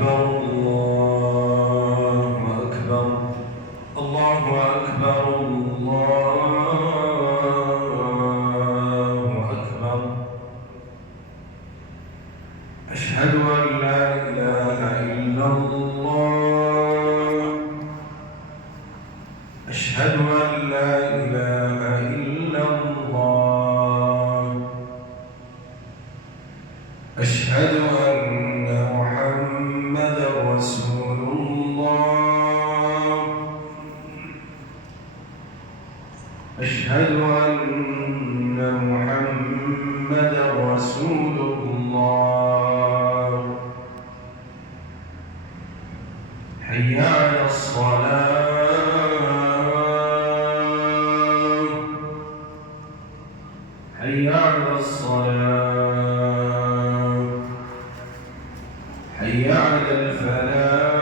الله أكبر. الله أكبر. الله أكبر. أشهد أن لا إله إلا الله. أشهد أن لا إله إلا الله. أشهد أن محمدا رسول الله. أشهد أن محمدا رسول الله. حي على الصلاة. حي على الصلاة. حي على الفلاح.